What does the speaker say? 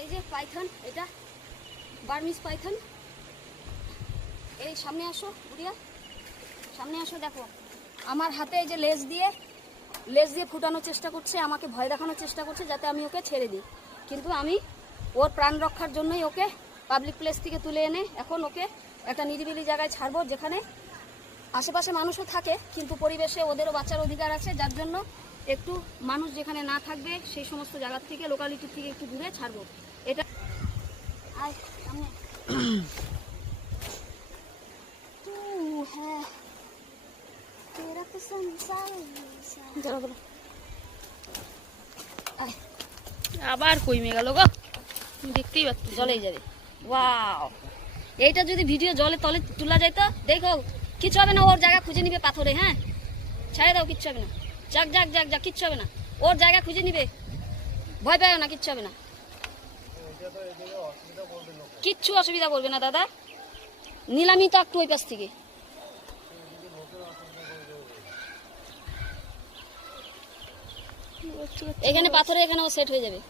এই যে পাইথন, এটা বার্মিজ পাইথন। এই সামনে আসো বুড়িয়া, সামনে আসো। দেখো আমার হাতে এই যে লেজ দিয়ে ফুটানোর চেষ্টা করছে, আমাকে ভয় দেখানোর চেষ্টা করছে যাতে আমি ওকে ছেড়ে দিই। কিন্তু আমি ওর প্রাণ রক্ষার জন্যই ওকে পাবলিক প্লেস থেকে তুলে এনে এখন ওকে একটা নিরিবিলি জায়গায় ছাড়বো, যেখানে আশেপাশে মানুষও থাকে কিন্তু পরিবেশে ওদেরও বাঁচার অধিকার আছে, যার জন্য একটু মানুষ যেখানে না থাকবে সেই সমস্ত জায়গার থেকে, লোকালিটির থেকে একটু দূরে ছাড়বো। এটা আয় সামনে। হ্যাঁ আবার কইমে গেল গো, দেখতেই পাচ্ছ জলেই যাবে। ওয়াও, এইটা যদি ভিডিও জলে তলে তোলা যায় তো দেখো, কিচ্ছু হবে না। ওর জায়গা খুঁজে নিবে পাথরে। হ্যাঁ ছেড়ে দাও, কিচ্ছু হবে না। যাক যাক যাক যাক, কিচ্ছু হবে না। ওর জায়গা খুঁজে নিবে, ভয় পাও না, কিচ্ছু হবে না। কিচ্ছু অসুবিধা করবে না দাদা, নিলামি তো একটু ওই পাশ থেকে। এখানে পাথরে, এখানে ও সেট হয়ে যাবে।